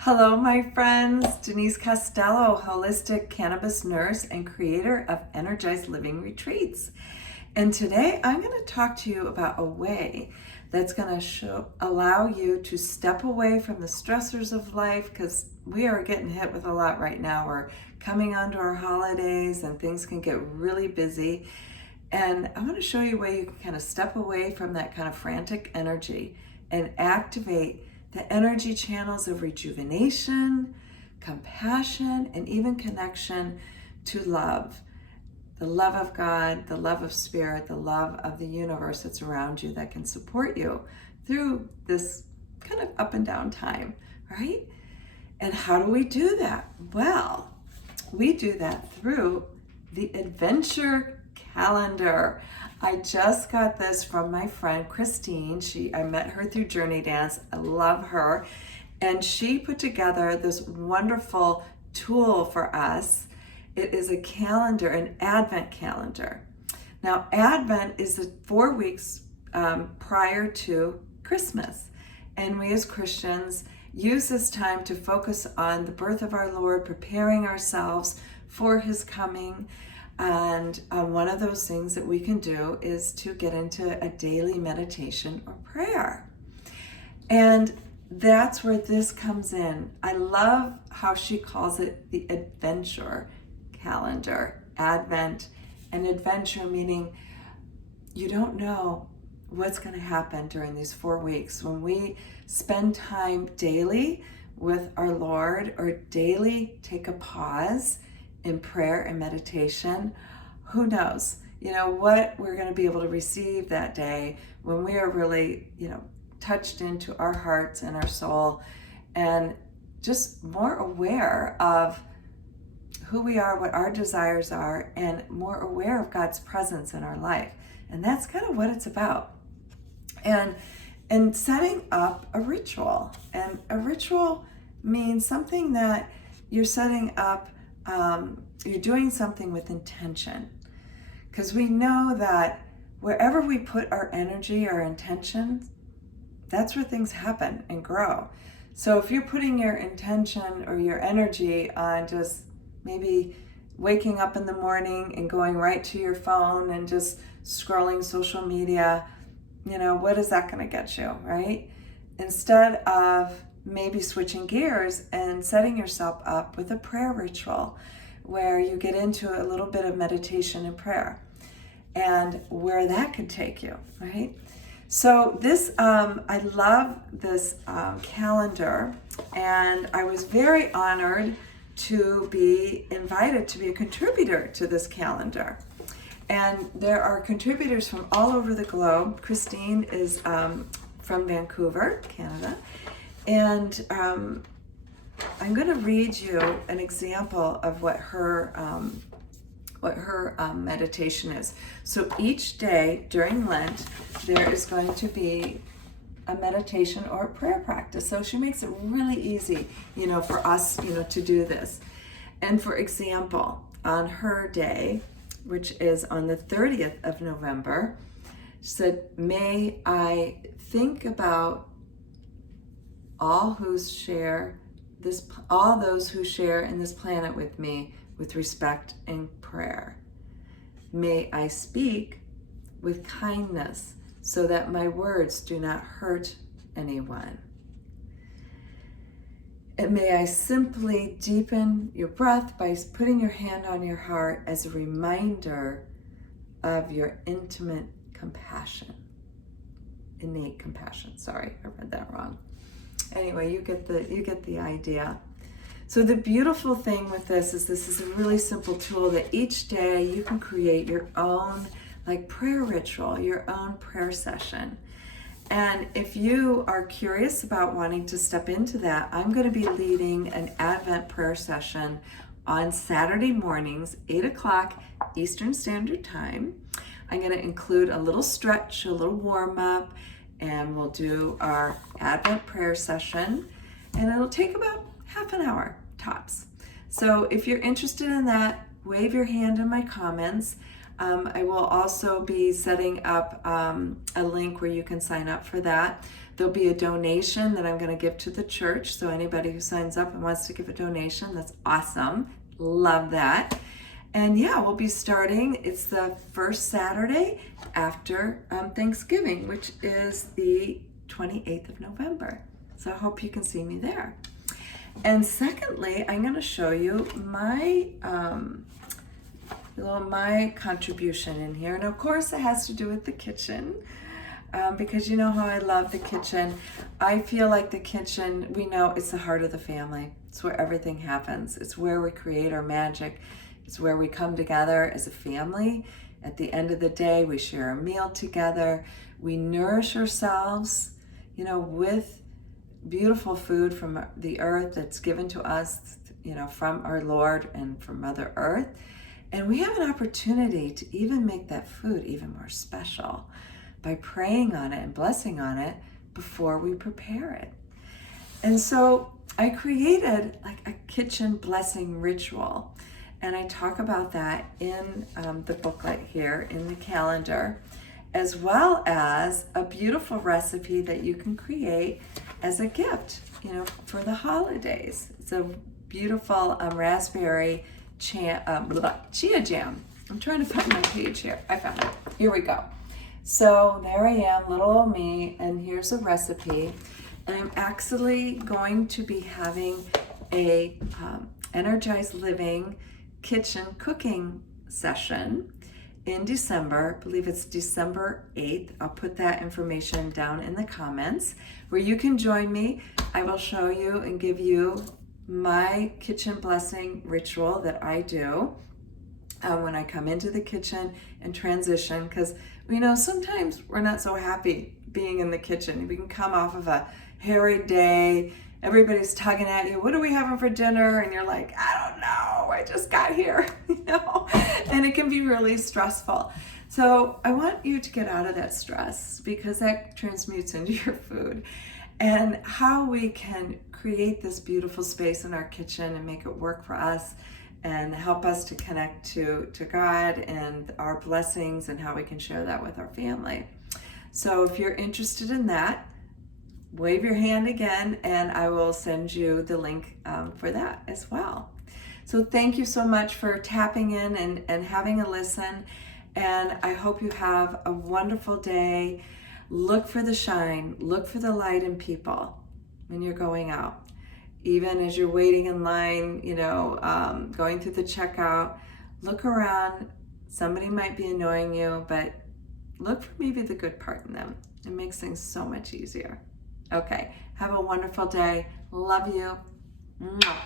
Hello, my friends. Denise Costello, holistic cannabis nurse and creator of Energized Living Retreats. And today I'm going to talk to you about a way that's going to allow you to step away from the stressors of life, because we are getting hit with a lot right now. We're coming onto our holidays and things can get really busy. And I want to show you a way you can kind of step away from that kind of frantic energy and activate the energy channels of rejuvenation, compassion, and even connection to love. The love of God, the love of spirit, the love of the universe that's around you that can support you through this kind of up and down time, right? And how do we do that? Well, we do that through the adventure calendar. I just got this from my friend Christine. I met her through Journey Dance. I love her. And she put together this wonderful tool for us. It is a calendar, an Advent calendar. Now, Advent is the 4 weeks prior to Christmas. And we as Christians use this time to focus on the birth of our Lord, preparing ourselves for his coming. And one of those things that we can do is to get into a daily meditation or prayer. And that's where this comes in. I love how she calls it the adventure calendar, Advent, and adventure meaning you don't know what's going to happen during these 4 weeks. When we spend time daily with our Lord or daily take a pause in prayer and meditation, who knows, what we're going to be able to receive that day when we are really, touched into our hearts and our soul and just more aware of who we are, what our desires are, and more aware of God's presence in our life. And that's kind of what it's about. And setting up a ritual. And a ritual means something that you're setting up, you're doing something with intention. Because we know that wherever we put our energy, our intention, that's where things happen and grow. So if you're putting your intention or your energy on just maybe waking up in the morning and going right to your phone and just scrolling social media, what is that going to get you, right? Instead of maybe switching gears and setting yourself up with a prayer ritual where you get into a little bit of meditation and prayer and where that could take you, right? So this, I love this calendar, and I was very honored to be invited to be a contributor to this calendar. And there are contributors from all over the globe. Christine is from Vancouver, Canada. And I'm going to read you an example of what her meditation is. So each day during Lent, there is going to be a meditation or a prayer practice. So she makes it really easy, for us, to do this. And for example, on her day, which is on the 30th of November, she said, "May I think about all those who share in this planet with me with respect and prayer. May I speak with kindness so that my words do not hurt anyone. And may I simply deepen your breath by putting your hand on your heart as a reminder of your intimate compassion." Innate compassion. Sorry, I read that wrong. Anyway, you get the idea. So the beautiful thing with this is a really simple tool that each day you can create your own prayer ritual, your own prayer session. And if you are curious about wanting to step into that, I'm going to be leading an Advent prayer session on Saturday mornings, 8 o'clock Eastern Standard Time. I'm going to include a little stretch, a little warm up, and we'll do our Advent prayer session. And it'll take about half an hour tops. So if you're interested in that, wave your hand in my comments. I will also be setting up a link where you can sign up for that. There'll be a donation that I'm going to give to the church. So anybody who signs up and wants to give a donation, that's awesome. Love that. And yeah, we'll be starting. It's the first Saturday after Thanksgiving, which is the 28th of November. So I hope you can see me there. And secondly, I'm going to show you my my contribution in here. And of course, it has to do with the kitchen. Because you know how I love the kitchen. I feel like the kitchen, we know it's the heart of the family. It's where everything happens. It's where we create our magic. It's where we come together as a family. At the end of the day, we share a meal together. We nourish ourselves, with beautiful food from the earth that's given to us, from our Lord and from Mother Earth. And we have an opportunity to even make that food even more special by praying on it and blessing on it before we prepare it. And so I created like a kitchen blessing ritual. And I talk about that in the booklet here, in the calendar, as well as a beautiful recipe that you can create as a gift, for the holidays. It's a beautiful raspberry chia jam. I'm trying to find my page here. I found it. Here we go. So there I am, little old me, and here's a recipe. And I'm actually going to be having a Energized Living kitchen cooking session in December. I believe it's December 8th. I'll put that information down in the comments where you can join me. I will show you and give you my kitchen blessing ritual that I do when I come into the kitchen and transition, because sometimes we're not so happy being in the kitchen. We can come off of a hairy day, everybody's tugging at you, what are we having for dinner? And you're like, I don't know, I just got here, and it can be really stressful. So I want you to get out of that stress, because that transmutes into your food, and how we can create this beautiful space in our kitchen and make it work for us and help us to connect to God and our blessings, and how we can share that with our family. So if you're interested in that, wave your hand again and I will send you the link for that as well. So thank you so much for tapping in and having a listen. And I hope you have a wonderful day. Look for the shine, look for the light in people when you're going out. Even as you're waiting in line, going through the checkout, look around. Somebody might be annoying you, but look for maybe the good part in them. It makes things so much easier. Okay, have a wonderful day. Love you. Mwah.